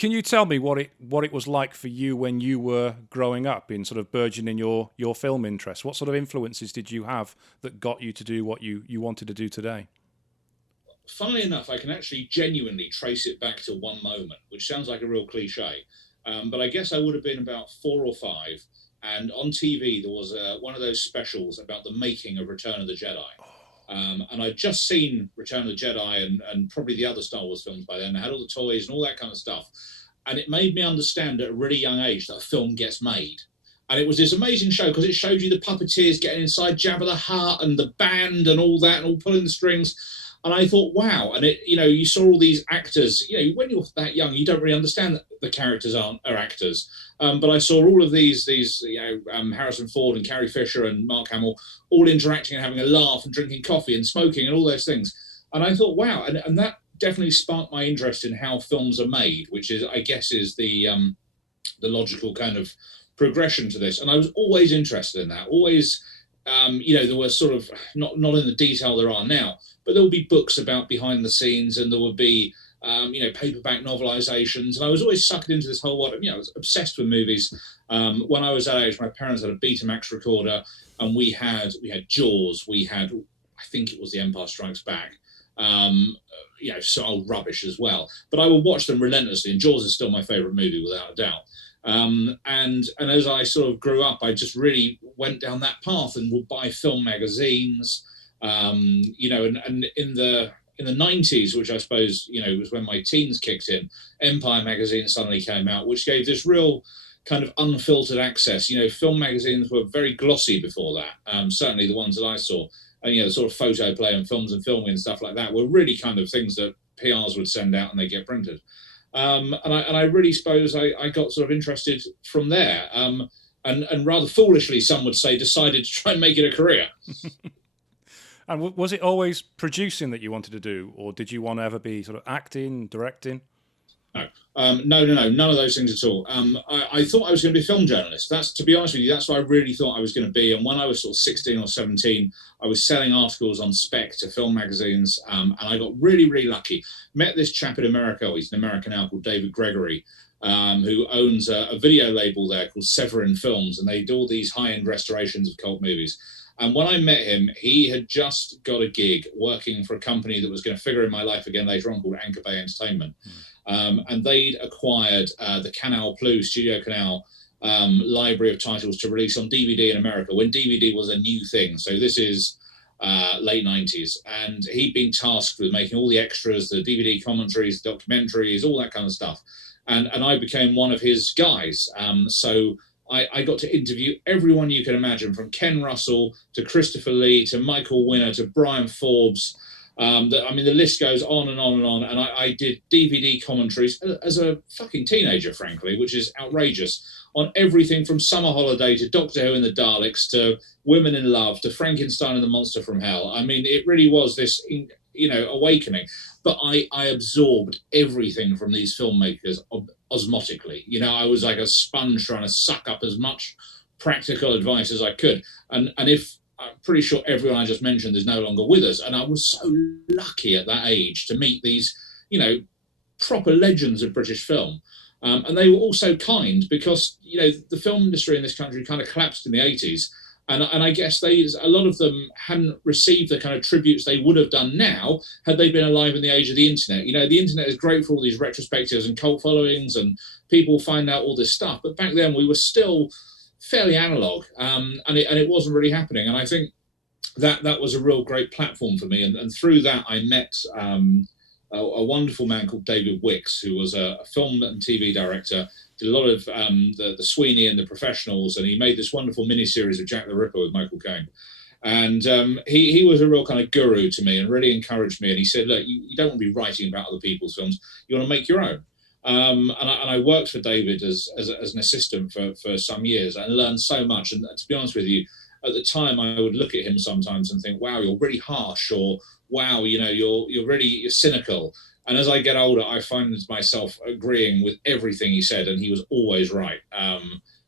Can you tell me what it was like for you when you were growing up in sort of burgeoning your film interest? What sort of influences did you have that got you to do what you wanted to do today? Funnily enough, I can actually genuinely trace it back to one moment, which sounds like a real cliche. But I guess I would have been about 4 or 5. And on TV, there was one of those specials about the making of Return of the Jedi. And I'd just seen Return of the Jedi and probably the other Star Wars films by then. I had all the toys and all that kind of stuff. And it made me understand at a really young age that a film gets made. And it was this amazing show because it showed you the puppeteers getting inside Jabba the Hutt and the band and all that and all pulling the strings. And I thought, wow. And you saw all these actors, when you're that young, you don't really understand that the characters are actors. But I saw all of these Harrison Ford and Carrie Fisher and Mark Hamill all interacting and having a laugh and drinking coffee and smoking and all those things. And I thought, wow. And that definitely sparked my interest in how films are made, which is, I guess, is the logical kind of progression to this. And I was always interested in that. Always, there was sort of not in the detail there are now, but there would be books about behind the scenes, and there would be paperback novelizations, and I was always sucked into this whole world. I was obsessed with movies. When I was that age, my parents had a Betamax recorder, and we had Jaws. We had, I think it was The Empire Strikes Back. So old rubbish as well. But I would watch them relentlessly, and Jaws is still my favourite movie without a doubt. And as I sort of grew up, I just really went down that path and would buy film magazines. And in the 90s, which I suppose, was when my teens kicked in, Empire magazine suddenly came out, which gave this real kind of unfiltered access. Film magazines were very glossy before that. Certainly the ones that I saw, and, the sort of photo play and films and filming and stuff like that were really kind of things that PRs would send out and they get printed. And I really suppose I got sort of interested from there. And rather foolishly, some would say, decided to try and make it a career. And was it always producing that you wanted to do, or did you want to ever be sort of acting, directing? No, none of those things at all. I thought I was going to be a film journalist. That's, to be honest with you, that's what I really thought I was going to be. And when I was sort of 16 or 17, I was selling articles on spec to film magazines, and I got really, really lucky. Met this chap in America, he's an American now, called David Gregory, who owns a video label there called Severin Films, and they do all these high-end restorations of cult movies. And when I met him, he had just got a gig working for a company that was going to figure in my life again later on, called Anchor Bay Entertainment. And they'd acquired the Canal Plus, Studio Canal, library of titles to release on DVD in America when DVD was a new thing. So this is late 90s. And he'd been tasked with making all the extras, the DVD commentaries, documentaries, all that kind of stuff. And I became one of his guys. So I got to interview everyone you can imagine, from Ken Russell to Christopher Lee to Michael Winner to Brian Forbes. The list goes on and on and on. And I did DVD commentaries as a fucking teenager, frankly, which is outrageous, on everything from Summer Holiday to Doctor Who and the Daleks to Women in Love to Frankenstein and the Monster from Hell. I mean, it really was this, awakening. But I absorbed everything from these filmmakers osmotically. I was like a sponge trying to suck up as much practical advice as I could. And if I'm pretty sure everyone I just mentioned is no longer with us. And I was so lucky at that age to meet these, proper legends of British film. And they were also kind because, the film industry in this country kind of collapsed in the 80s. And I guess a lot of them hadn't received the kind of tributes they would have done now had they been alive in the age of the internet. The internet is great for all these retrospectives and cult followings, and people find out all this stuff. But back then we were still fairly analog, and it wasn't really happening. And I think that was a real great platform for me. And through that, I met a wonderful man called David Wicks, who was a film and TV director. Did a lot of the Sweeney and the Professionals, and he made this wonderful miniseries of Jack the Ripper with Michael Caine. And he was a real kind of guru to me and really encouraged me. And he said, look, you don't want to be writing about other people's films. You want to make your own. And I worked for David as an assistant for some years and learned so much. And to be honest with you, at the time, I would look at him sometimes and think, wow, you're really harsh, or wow, you're cynical. And as I get older, I find myself agreeing with everything he said, and he was always right.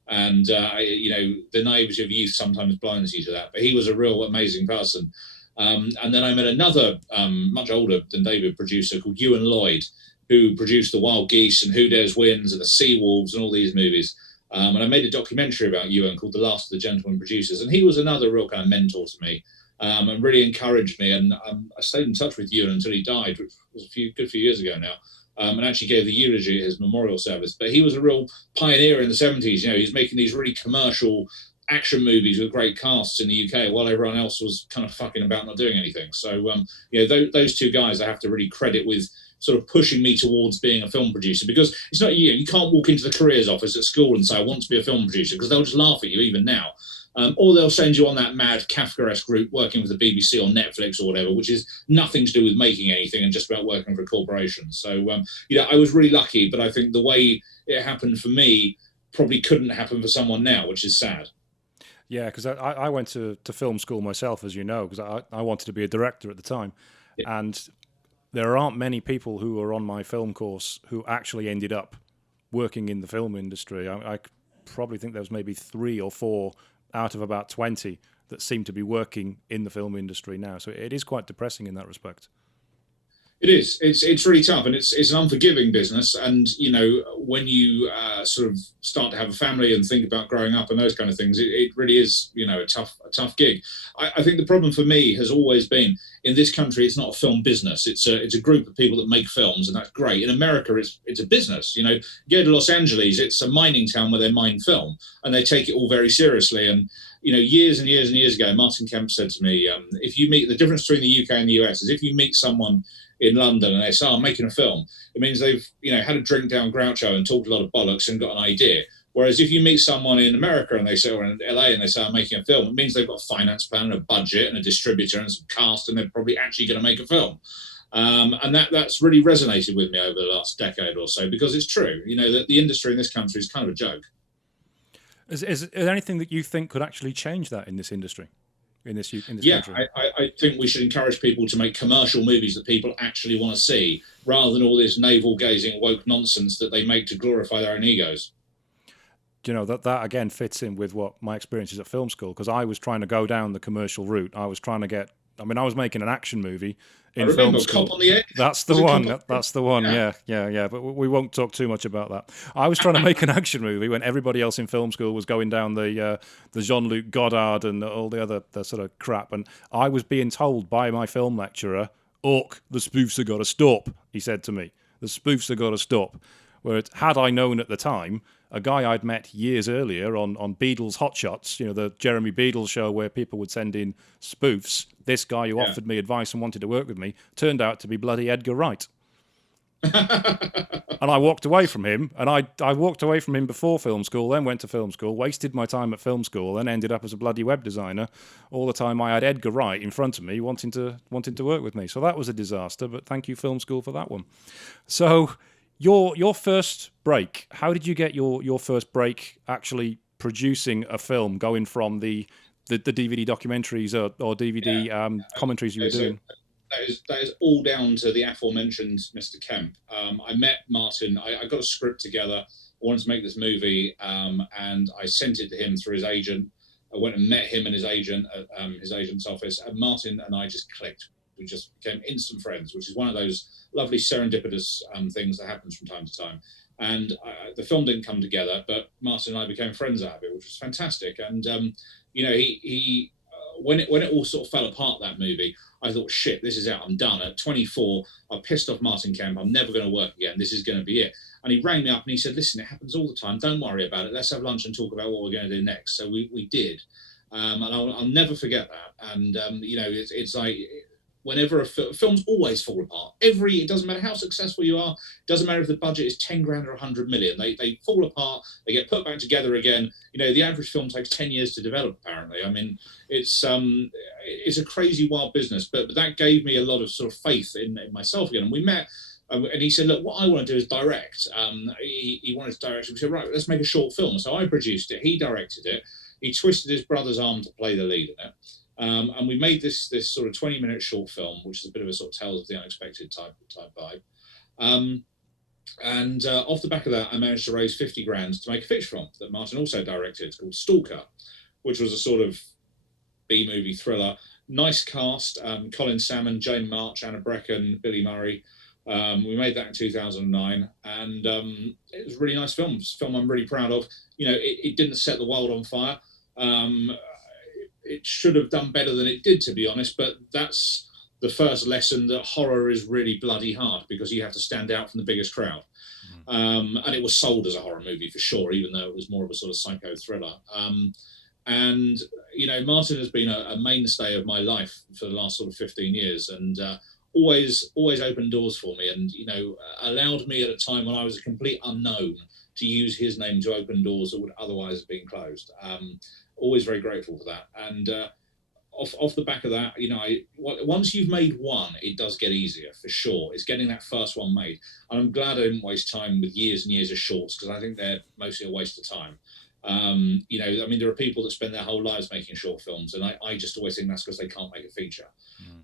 The naivety of youth sometimes blinds you to that. But he was a real amazing person. And then I met another much older than David producer called Ewan Lloyd, who produced The Wild Geese and Who Dares Wins and The Sea Wolves and all these movies. And I made a documentary about Ewan called The Last of the Gentlemen Producers. And he was another real kind of mentor to me, and really encouraged me. And I stayed in touch with Ewan until he died, which was a good few years ago now. And actually gave the eulogy at his memorial service. But he was a real pioneer in the 70s. You know, he's making these really commercial action movies with great casts in the UK while everyone else was kind of fucking about not doing anything. So, you know, those two guys I have to really credit with sort of pushing me towards being a film producer, because it's not you can't walk into the careers office at school and say, I want to be a film producer, because they'll just laugh at you even now. Or they'll send you on that mad Kafkaesque route working with the BBC or Netflix or whatever, which is nothing to do with making anything and just about working for a corporation. So, you know, I was really lucky, but I think the way it happened for me probably couldn't happen for someone now, which is sad. Yeah, because I went to film school myself, as you know, because I wanted to be a director at the time. Yeah. And there aren't many people who are on my film course who actually ended up working in the film industry. I probably think there was maybe 3 or 4 out of about 20 that seem to be working in the film industry now. So it is quite depressing in that respect. It is. It's really tough, and it's an unforgiving business. And you know, when you sort of start to have a family and think about growing up and those kind of things, it really is, you know, a tough gig. I think the problem for me has always been, in this country, it's not a film business. It's a group of people that make films, and that's great. In America, it's a business. You know, you go to Los Angeles, it's a mining town where they mine film, and they take it all very seriously. And you know, years and years and years ago, Martin Kemp said to me, if you meet, the difference between the UK and the US is if you meet someone in London and they say, I'm making a film, it means they've, you know, had a drink down Groucho and talked a lot of bollocks and got an idea. Whereas if you meet someone in America and they say, or in LA and they say, I'm making a film, it means they've got a finance plan and a budget and a distributor and some cast, and they're probably actually going to make a film. And that's really resonated with me over the last decade or so, because it's true, you know, that the industry in this country is kind of a joke. Is there anything that you think could actually change that in this industry? In this country? I think we should encourage people to make commercial movies that people actually want to see, rather than all this navel-gazing woke nonsense that they make to glorify their own egos. Do you know, that again fits in with what my experiences at film school, because I was trying to go down the commercial route. I was trying to get, I mean, I was making an action movie in film school. Cop on the Edge. That's the one. That's the one. Yeah. But we won't talk too much about that. I was trying to make an action movie when everybody else in film school was going down the Jean-Luc Godard and all the sort of crap. And I was being told by my film lecturer, "Orc, the spoofs have got to stop." He said to me, "The spoofs have got to stop." Whereas had I known at the time, a guy I'd met years earlier on Beadle's Hot Shots, you know, the Jeremy Beadle show where people would send in spoofs, this guy who offered me advice and wanted to work with me turned out to be bloody Edgar Wright. And I walked away from him, and I walked away from him before film school, then went to film school, wasted my time at film school, then ended up as a bloody web designer. All the time I had Edgar Wright in front of me wanting to work with me. So that was a disaster, but thank you, film school, for that one. So your first break, how did you get your first break actually producing a film, going from the DVD documentaries or DVD commentaries you were doing? That is all down to the aforementioned Mr. Kemp. I met Martin. I got a script together. I wanted to make this movie, and I sent it to him through his agent. I went and met him and his agent at his agent's office, and Martin and I just clicked. We just became instant friends, which is one of those lovely serendipitous things that happens from time to time. And the film didn't come together, but Martin and I became friends out of it, which was fantastic. And you know, he when it all sort of fell apart, that movie, I thought, shit, this is it. I'm done. At 24, I pissed off Martin Kemp. I'm never going to work again. This is going to be it. And he rang me up and he said, listen, it happens all the time. Don't worry about it. Let's have lunch and talk about what we're going to do next. So we did. And I'll never forget that. And, you know, it's like, whenever films always fall apart. It doesn't matter how successful you are, it doesn't matter if the budget is 10 grand or 100 million, they fall apart, they get put back together again. You know, the average film takes 10 years to develop, apparently. I mean, it's a crazy, wild business, but that gave me a lot of sort of faith in myself again. And we met, and he said, look, what I want to do is direct. He wanted to direct. We said, right, let's make a short film. So I produced it, he directed it, he twisted his brother's arm to play the lead in it. And we made this sort of 20-minute short film, which is a bit of a sort of Tales of the Unexpected type vibe. And off the back of that, I managed to raise 50 grand to make a feature film that Martin also directed. It's called Stalker, which was a sort of B-movie thriller. Nice cast, Colin Salmon, Jane March, Anna Brecken, Billy Murray. We made that in 2009, and it was a really nice film. It's a film I'm really proud of. You know, it didn't set the world on fire. It should have done better than it did, to be honest, but that's the first lesson that horror is really bloody hard, because you have to stand out from the biggest crowd. And it was sold as a horror movie for sure, even though it was more of a sort of psycho thriller. And, you know, Martin has been a mainstay of my life for the last sort of 15 years, and always opened doors for me, and, you know, allowed me at a time when I was a complete unknown to use his name to open doors that would otherwise have been closed. Always very grateful for that. And off the back of that, you know, once you've made one, it does get easier for sure. It's getting that first one made. And I'm glad I didn't waste time with years and years of shorts, because I think they're mostly a waste of time. You know, I mean, there are people that spend their whole lives making short films, and I just always think that's because they can't make a feature.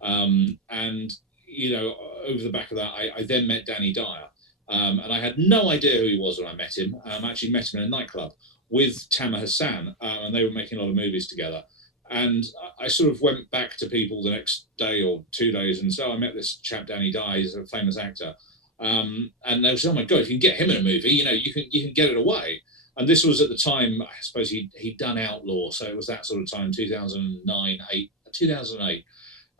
And, you know, over the back of that, I then met Danny Dyer, and I had no idea who he was when I met him. I actually met him in a nightclub with Tamer Hassan, and they were making a lot of movies together. And I sort of went back to people the next day or 2 days, and so I met this chap, Danny Dyer. He's a famous actor, and they were saying, "Oh my God, if you can get him in a movie, you know, you can get it away." And this was at the time, I suppose he'd done Outlaw, so it was that sort of time, 2008.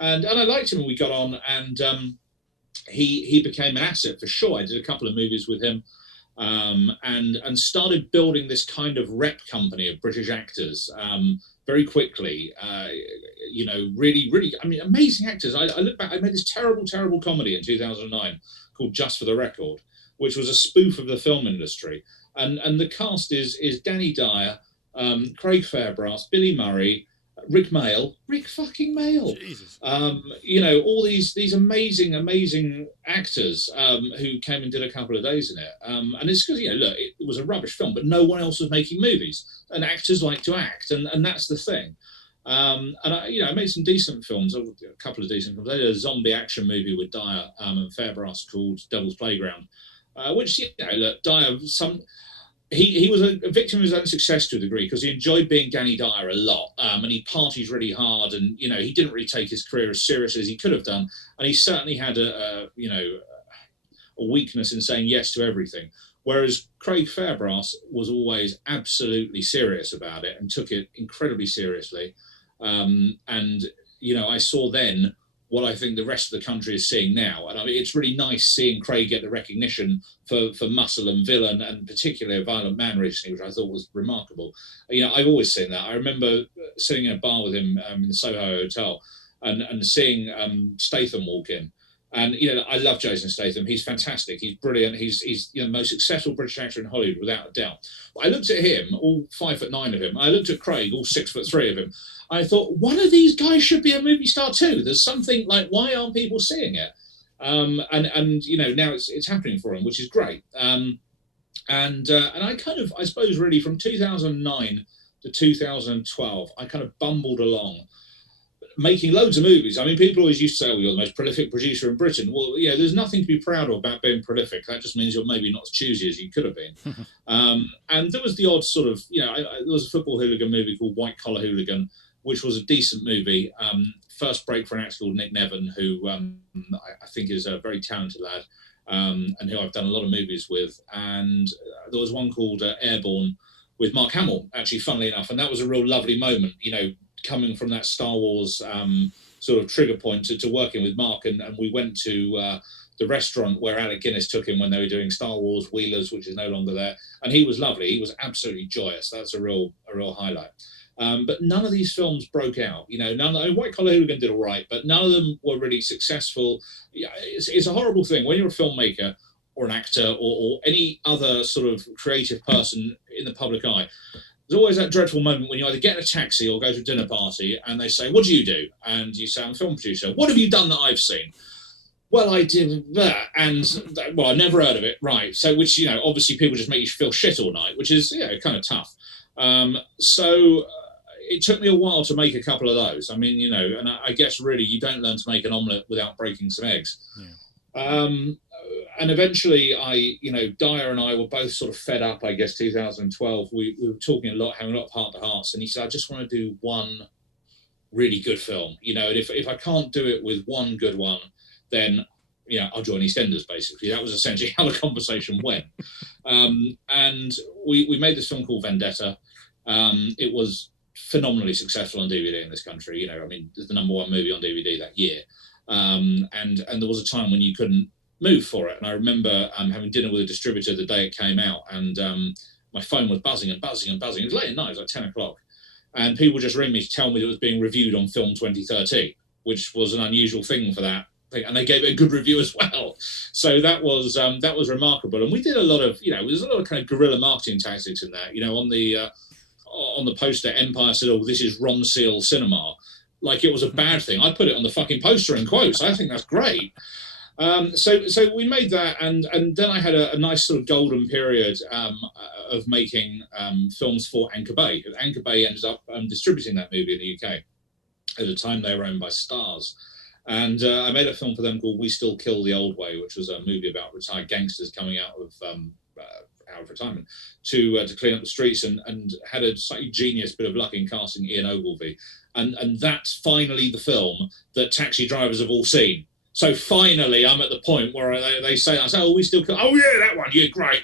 And I liked him, and we got on, and he became an asset for sure. I did a couple of movies with him, and started building this kind of rep company of British actors very quickly. You know, really, I mean, amazing actors. I look back, I made this terrible comedy in 2009 called Just for the Record, which was a spoof of the film industry. And the cast is Danny Dyer, Craig Fairbrass, Billy Murray, Rick fucking Mail. Jesus. You know, all these amazing actors who came and did a couple of days in it. And it's because, you know, look, it was a rubbish film, but no one else was making movies, and actors like to act, and that's the thing. And I made some decent films, a couple of decent films. I did a zombie action movie with Dyer and Fairbrass called Devil's Playground, which, you know, look, Dyer, he was a victim of his own success to a degree, because he enjoyed being Danny Dyer a lot, and he parties really hard, and, you know, he didn't really take his career as seriously as he could have done, and he certainly had a weakness in saying yes to everything, whereas Craig Fairbrass was always absolutely serious about it and took it incredibly seriously. And, you know, I saw then what I think the rest of the country is seeing now. And I mean, it's really nice seeing Craig get the recognition for Muscle and Villain, and particularly A Violent Man recently, which I thought was remarkable. You know, I've always seen that. I remember sitting in a bar with him in the Soho Hotel and seeing Statham walk in. And, you know, I love Jason Statham. He's fantastic. He's brilliant. He's you know, the most successful British actor in Hollywood, without a doubt. But I looked at him, all 5'9" of him. I looked at Craig, all 6'3" of him. I thought, one of these guys should be a movie star too. There's something like, why aren't people seeing it? And you know, now it's happening for him, which is great. And I kind of, I suppose, really from 2009 to 2012, I kind of bumbled along, making loads of movies. I mean, people always used to say, "Oh, you're the most prolific producer in Britain." Well, yeah, there's nothing to be proud of about being prolific. That just means you're maybe not as choosy as you could have been. And there was the odd sort of, you know, there was a football hooligan movie called White Collar Hooligan, which was a decent movie. First break for an actor called Nick Nevin, who I think is a very talented lad, and who I've done a lot of movies with. And there was one called Airborne with Mark Hamill, actually, funnily enough. And that was a real lovely moment, you know, coming from that Star Wars sort of trigger point to working with Mark. And we went to the restaurant where Alec Guinness took him when they were doing Star Wars Wheelers, which is no longer there. And he was lovely. He was absolutely joyous. That's a real highlight. But none of these films broke out. You know, White Collar Hooligan did all right, but none of them were really successful. Yeah, it's a horrible thing when you're a filmmaker or an actor or any other sort of creative person in the public eye. There's always that dreadful moment when you either get in a taxi or go to a dinner party and they say, "What do you do?" And you say, "I'm a film producer." "What have you done that I've seen?" "Well, I did that, and well, I never heard of it." Right. So, which, you know, obviously people just make you feel shit all night, which is, yeah, kind of tough. So it took me a while to make a couple of those. I mean, you know, and I guess really you don't learn to make an omelette without breaking some eggs. Yeah. And eventually Dyer and I were both sort of fed up, I guess, 2012. We were talking a lot, having a lot of heart-to-hearts, and he said, "I just want to do one really good film, you know, and if I can't do it with one good one, then I'll join EastEnders, basically. That was essentially how the conversation went. And we made this film called Vendetta. It was phenomenally successful on DVD in this country. It's the #1 movie on DVD that year. And there was a time when you couldn't move for it. And I remember having dinner with a distributor the day it came out, and my phone was buzzing and buzzing and buzzing. It was late at night, it was like 10 o'clock. And people just ring me to tell me that it was being reviewed on Film 2013, which was an unusual thing for that. And they gave it a good review as well. So that was remarkable. And we did a lot of, there's a lot of kind of guerrilla marketing tactics in that. On the poster, Empire said, "Oh, this is Ron Seal cinema," like it was a bad thing. I put it on the fucking poster in quotes. I think that's great. So we made that, and then I had a nice sort of golden period of making films for Anchor Bay. Anchor Bay ended up distributing that movie in the UK. At the time, they were owned by Stars. And I made a film for them called We Still Kill the Old Way, which was a movie about retired gangsters coming out of retirement to clean up the streets, and had a slightly genius bit of luck in casting Ian Ogilvy. And that's finally the film that taxi drivers have all seen. So finally, I'm at the point where they say, "Oh, we still kill." "Oh yeah, that one. Yeah, great.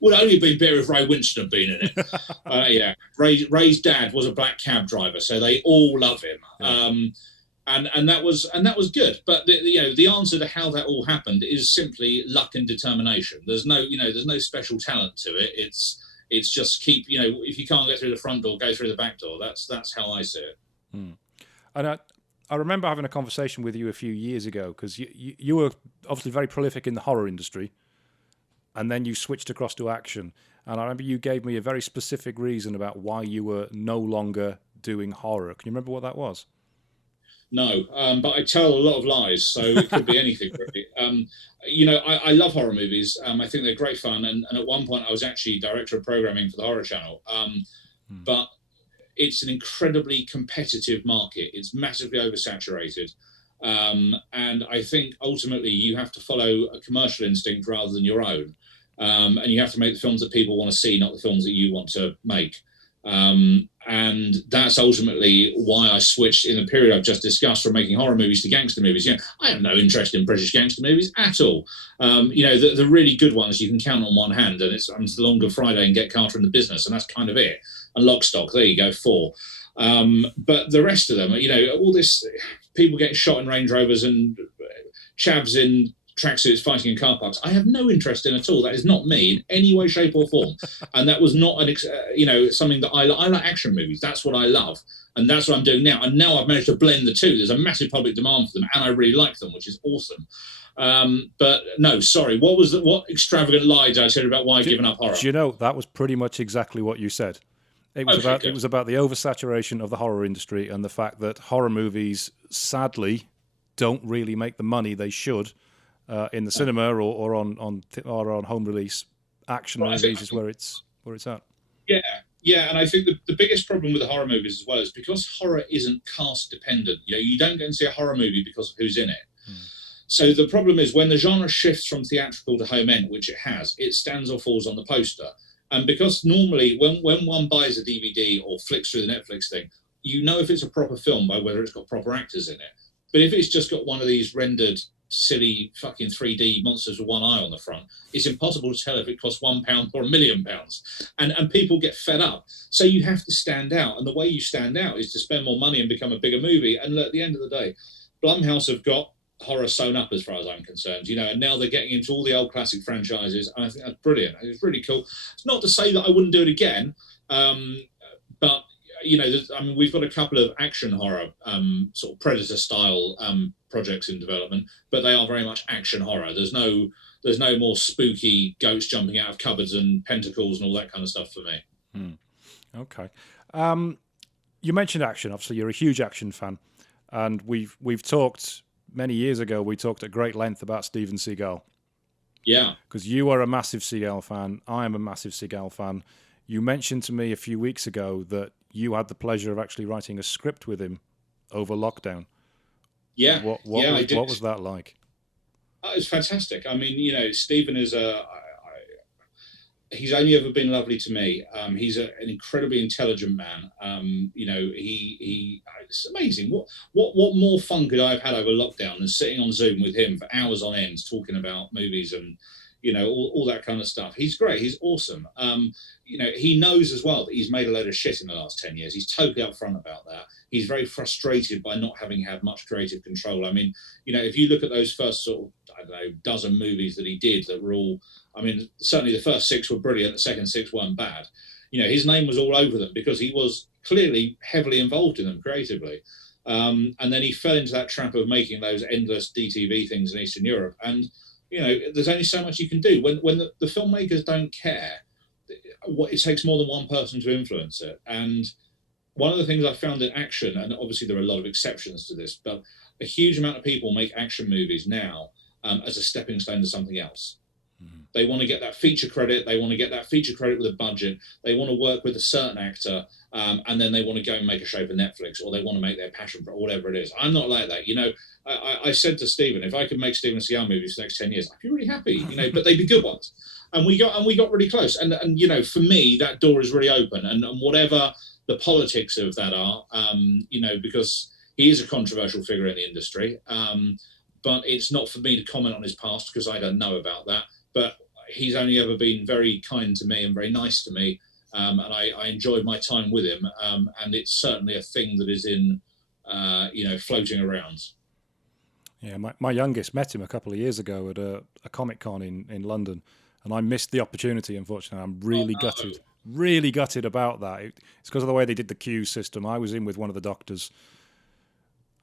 Would only have been better if Ray Winston had been in it." Yeah, Ray's dad was a black cab driver, so they all love him. Yeah. And that was good. But the answer to how that all happened is simply luck and determination. There's no special talent to it. It's just if you can't get through the front door, go through the back door. That's how I see it. And I remember having a conversation with you a few years ago, because you were obviously very prolific in the horror industry, and then you switched across to action. And I remember you gave me a very specific reason about why you were no longer doing horror. Can you remember what that was? No, but I tell a lot of lies, so it could be anything really. I love horror movies. I think they're great fun, and at one point I was actually director of programming for the Horror Channel. But it's an incredibly competitive market. It's massively oversaturated. And I think ultimately you have to follow a commercial instinct rather than your own. And you have to make the films that people want to see, not the films that you want to make. And that's ultimately why I switched in the period I've just discussed from making horror movies to gangster movies. I have no interest in British gangster movies at all. The really good ones you can count on one hand, and it's The Long Good Friday and Get Carter in the Business, and that's kind of it. And Lock, Stock, there you go, 4. But the rest of them, all this, people getting shot in Range Rovers and chavs in tracksuits fighting in car parks, I have no interest in at all. That is not me in any way, shape or form. And that was not something that I like action movies. That's what I love. And that's what I'm doing now. And now I've managed to blend the two. There's a massive public demand for them, and I really like them, which is awesome. But no, sorry. What extravagant lie did I tell you about why I've given up horror? Do you know, that was pretty much exactly what you said. It was about the oversaturation of the horror industry and the fact that horror movies, sadly, don't really make the money they should in the cinema or on home release. Action movies is where it's at. Yeah, and I think the biggest problem with the horror movies as well is because horror isn't cast dependent. You don't go and see a horror movie because of who's in it. So the problem is when the genre shifts from theatrical to home end, which it has, it stands or falls on the poster. And because normally when one buys a DVD or flicks through the Netflix thing, if it's a proper film by whether it's got proper actors in it. But if it's just got one of these rendered silly fucking 3D monsters with one eye on the front, it's impossible to tell if it costs £1 or £1 million. And people get fed up. So you have to stand out. And the way you stand out is to spend more money and become a bigger movie. And look, at the end of the day, Blumhouse have got horror sewn up as far as I'm concerned, and now they're getting into all the old classic franchises, and I think that's brilliant. It's really cool. It's not to say that I wouldn't do it again, but we've got a couple of action horror sort of Predator style projects in development, but they are very much action horror. There's no more spooky ghosts jumping out of cupboards and pentacles and all that kind of stuff for me. Okay. You mentioned action. Obviously, you're a huge action fan, and we've talked. Many years ago, we talked at great length about Steven Seagal. Yeah. Because you are a massive Seagal fan. I am a massive Seagal fan. You mentioned to me a few weeks ago that you had the pleasure of actually writing a script with him over lockdown. Yeah. What was that like? It was fantastic. I mean, Steven is he's only ever been lovely to me. He's an incredibly intelligent man. It's amazing. What more fun could I have had over lockdown than sitting on Zoom with him for hours on end, talking about movies and, all that kind of stuff. He's great. He's awesome. He knows as well that he's made a load of shit in the last 10 years. He's totally upfront about that. He's very frustrated by not having had much creative control. I mean, if you look at those first sort of, dozen movies that he did that were all, certainly the first 6 were brilliant. The second 6 weren't bad. His name was all over them because he was clearly heavily involved in them creatively. And then he fell into that trap of making those endless DTV things in Eastern Europe. And, there's only so much you can do. When the filmmakers don't care, it takes more than one person to influence it. And one of the things I found in action, and obviously there are a lot of exceptions to this, but a huge amount of people make action movies now as a stepping stone to something else. Mm-hmm. They want to get that feature credit. They want to get that feature credit with a budget. They want to work with a certain actor, and then they want to go and make a show for Netflix, or they want to make their passion for whatever it is. I'm not like that. I said to Stephen, if I could make Steven Seagal movies for the next 10 years, I'd be really happy. But they'd be good ones. And we got really close. And for me, that door is really open. And whatever the politics of that are, because he is a controversial figure in the industry. But it's not for me to comment on his past because I don't know about that. But he's only ever been very kind to me and very nice to me. And I enjoyed my time with him. And it's certainly a thing that is in, floating around. Yeah, my youngest met him a couple of years ago at a Comic-Con in London. And I missed the opportunity, unfortunately. I'm really gutted about that. It's because of the way they did the queue system. I was in with one of the doctors.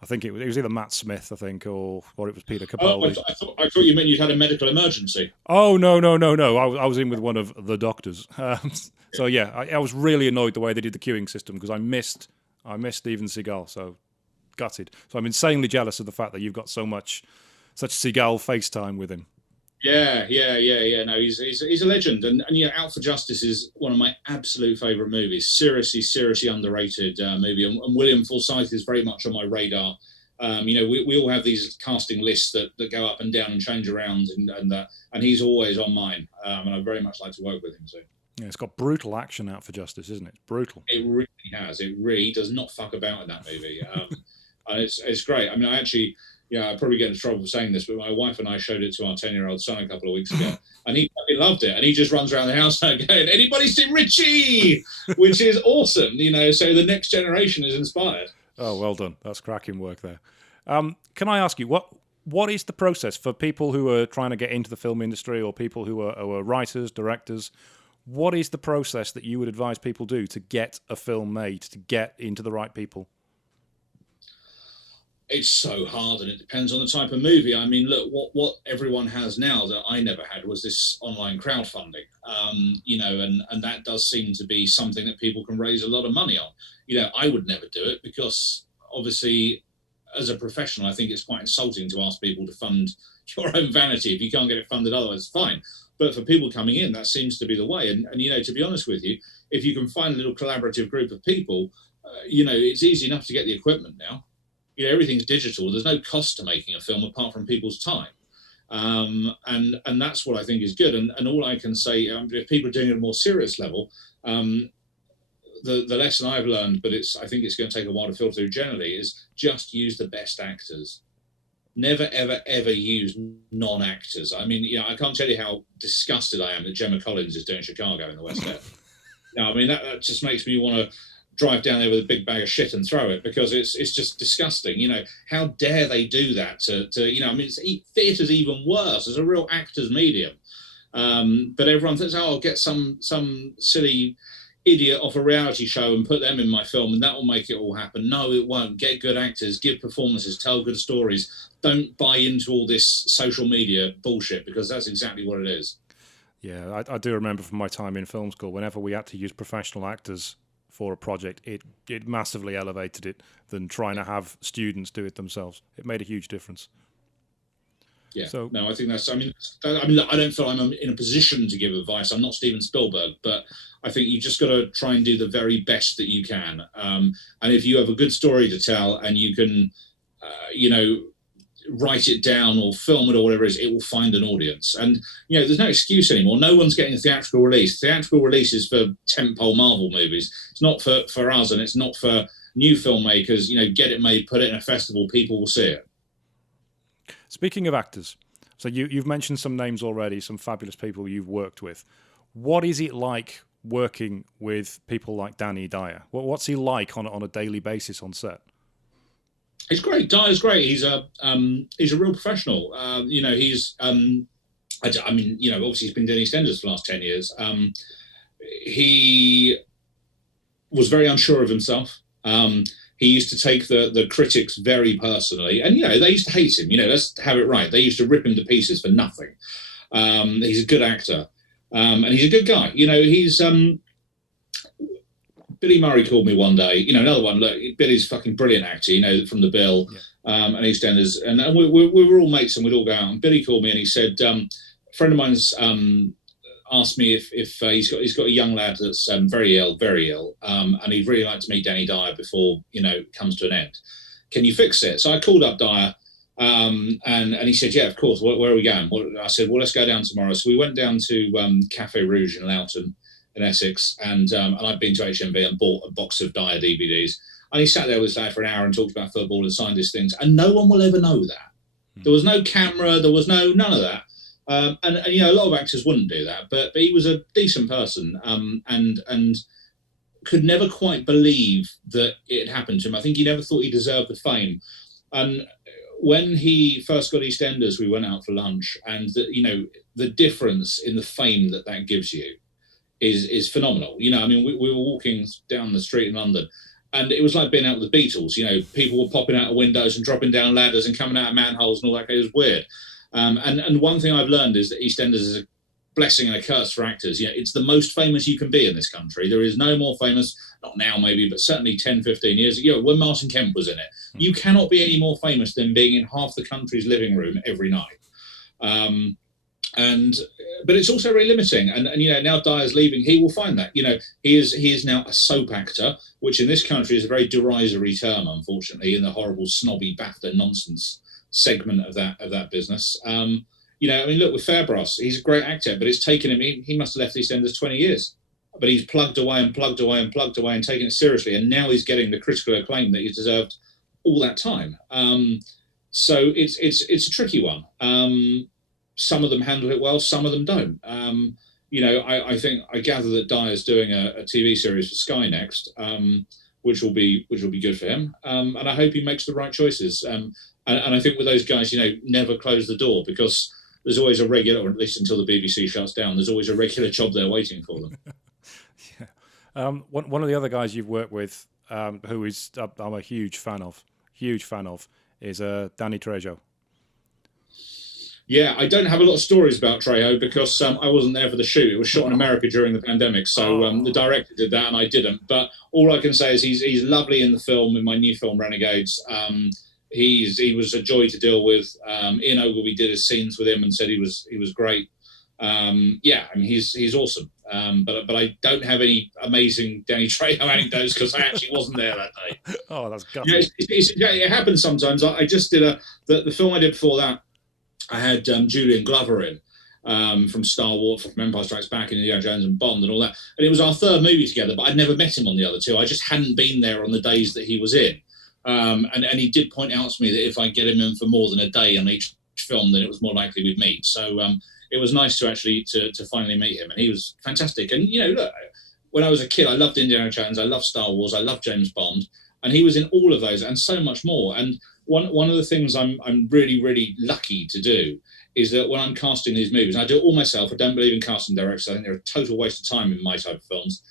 I think it was either Matt Smith, or it was Peter Capaldi. I thought you meant you'd had a medical emergency. Oh, no. I was in with one of the doctors. So, yeah, I was really annoyed the way they did the queuing system because I missed Steven Seagal, so gutted. So I'm insanely jealous of the fact that you've got such Seagal FaceTime with him. Yeah. No, he's a legend, and Out for Justice is one of my absolute favourite movies. Seriously underrated movie, and William Forsythe is very much on my radar. We all have these casting lists that go up and down and change around, and he's always on mine. And I very much like to work with him too. Yeah, it's got brutal action, Out for Justice, isn't it? It's brutal. It really has. It really does not fuck about in that movie, and it's great. I actually. Yeah, I probably get into trouble for saying this, but my wife and I showed it to our 10-year-old son a couple of weeks ago, and he fucking loved it. And he just runs around the house now going, "Anybody see Richie?" Which is awesome, so the next generation is inspired. Oh, well done. That's cracking work there. Can I ask you, what is the process for people who are trying to get into the film industry or people who are writers, directors? What is the process that you would advise people do to get a film made, to get into the right people? It's so hard, and it depends on the type of movie. Look, what everyone has now that I never had was this online crowdfunding, and that does seem to be something that people can raise a lot of money on. I would never do it because obviously, as a professional, I think it's quite insulting to ask people to fund your own vanity. If you can't get it funded otherwise, fine. But for people coming in, that seems to be the way. And to be honest with you, if you can find a little collaborative group of people, it's easy enough to get the equipment now. Everything's digital. There's no cost to making a film apart from people's time. And that's what I think is good. And all I can say, if people are doing it at a more serious level, the lesson I've learned, but I think it's going to take a while to filter through generally, is just use the best actors. Never, ever, ever use non-actors. I can't tell you how disgusted I am that Gemma Collins is doing Chicago in the West End. That just makes me want to drive down there with a big bag of shit and throw it, because it's just disgusting. How dare they do that to theatre's even worse. It's a real actor's medium. But everyone thinks, I'll get some silly idiot off a reality show and put them in my film and that will make it all happen. No, it won't. Get good actors, give performances, tell good stories. Don't buy into all this social media bullshit, because that's exactly what it is. Yeah, I do remember from my time in film school, whenever we had to use professional actors for a project, it massively elevated it than trying to have students do it themselves. It made a huge difference. Yeah, so, no, I think that's, I don't feel I'm in a position to give advice. I'm not Steven Spielberg, but I think you just got to try and do the very best that you can. And if you have a good story to tell and you can, write it down or film it or whatever it is, it will find an audience. And, there's no excuse anymore. No one's getting a theatrical release. Theatrical release is for tentpole Marvel movies. It's not for us, and it's not for new filmmakers. Get it made, put it in a festival, people will see it. Speaking of actors, so you've mentioned some names already, some fabulous people you've worked with. What is it like working with people like Danny Dyer? What's he like on a daily basis on set? He's great. Dyer's great. He's a real professional. He's obviously he's been doing EastEnders for the last 10 years. He was very unsure of himself. He used to take the critics very personally, and they used to hate him. Let's have it right. They used to rip him to pieces for nothing. He's a good actor, and he's a good guy. He's Billy Murray called me one day. Another one. Look, Billy's a fucking brilliant actor. From The Bill, and EastEnders, and we were all mates, and we'd all go out. And Billy called me, and he said, a friend of mine's asked me if he's got a young lad that's very ill, and he'd really like to meet Danny Dyer before it comes to an end. Can you fix it? So I called up Dyer, and he said, yeah, of course. Where are we going? I said, well, let's go down tomorrow. So we went down to Cafe Rouge in Loughton in Essex, and I'd been to HMV and bought a box of Dyer DVDs. And he sat there with his dad for an hour and talked about football and signed his things. And no one will ever know that. There was no camera. There was none of that. And a lot of actors wouldn't do that, but he was a decent person, and could never quite believe that it had happened to him. I think he never thought he deserved the fame. And when he first got EastEnders, we went out for lunch, and the difference in the fame that gives you is phenomenal. We were walking down the street in London, and it was like being out with the Beatles. People were popping out of windows and dropping down ladders and coming out of manholes and all that. It was weird. And one thing I've learned is that EastEnders is a blessing and a curse for actors. It's the most famous you can be in this country. There is no more famous, not now maybe, but certainly 10, 15 years ago, when Martin Kemp was in it. You cannot be any more famous than being in half the country's living room every night. But it's also very limiting. And now Dyer's leaving, he will find that. He is now a soap actor, which in this country is a very derisory term, unfortunately, in the horrible snobby BAFTA nonsense segment of that business. Look, with Fairbrass, he's a great actor, but it's taken him, he must have left EastEnders 20 years, but he's plugged away and taken it seriously, and now he's getting the critical acclaim that he's deserved all that time. So it's a tricky one. Some of them handle it well, some of them don't. I gather that Dyer's doing a TV series for Sky next, which will be good for him, and I hope he makes the right choices. And I think with those guys, never close the door, because there's always a regular, or at least until the BBC shuts down, there's always a regular job there waiting for them. Yeah. One of the other guys you've worked with, who is I'm a huge fan of, is Danny Trejo. Yeah, I don't have a lot of stories about Trejo because I wasn't there for the shoot. It was shot in America during the pandemic, so the director did that and I didn't. But all I can say is he's lovely in the film, in my new film Renegades. He was a joy to deal with. Ian Ogilvy did his scenes with him and said he was great. He's awesome. But I don't have any amazing Danny Trejo anecdotes because I actually wasn't there that day. Oh, that's gutting. It happens sometimes. I just did the film I did before that. I had Julian Glover in from Star Wars, from Empire Strikes Back, and Indiana Jones and Bond and all that. And it was our third movie together, but I'd never met him on the other two. I just hadn't been there on the days that he was in. And he did point out to me that if I get him in for more than a day on each film, then it was more likely we'd meet. So it was nice to actually to finally meet him, and he was fantastic. And look, when I was a kid, I loved Indiana Jones, I loved Star Wars, I loved James Bond, and he was in all of those and so much more. And one of the things I'm really, really lucky to do is that when I'm casting these movies, and I do it all myself, I don't believe in casting directors, I think they're a total waste of time in my type of films,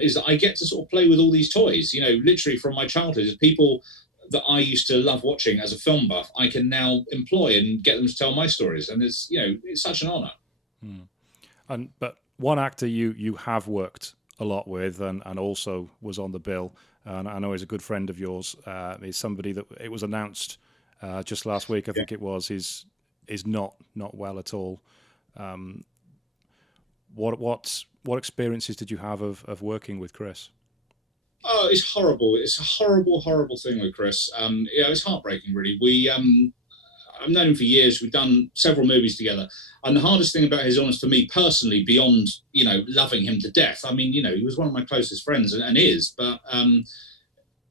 is that I get to sort of play with all these toys, literally from my childhood. As people that I used to love watching as a film buff, I can now employ and get them to tell my stories. And it's, it's such an honor. But one actor you have worked a lot with and also was on the bill, and I know he's a good friend of yours, is somebody that it was announced just last week, I think it was, is not well at all. What experiences did you have of working with Chris? Oh, it's horrible. It's a horrible, horrible thing with Chris. It's heartbreaking, really. I've known him for years. We've done several movies together. And the hardest thing about his illness for me personally, beyond, loving him to death, I mean, he was one of my closest friends and is, but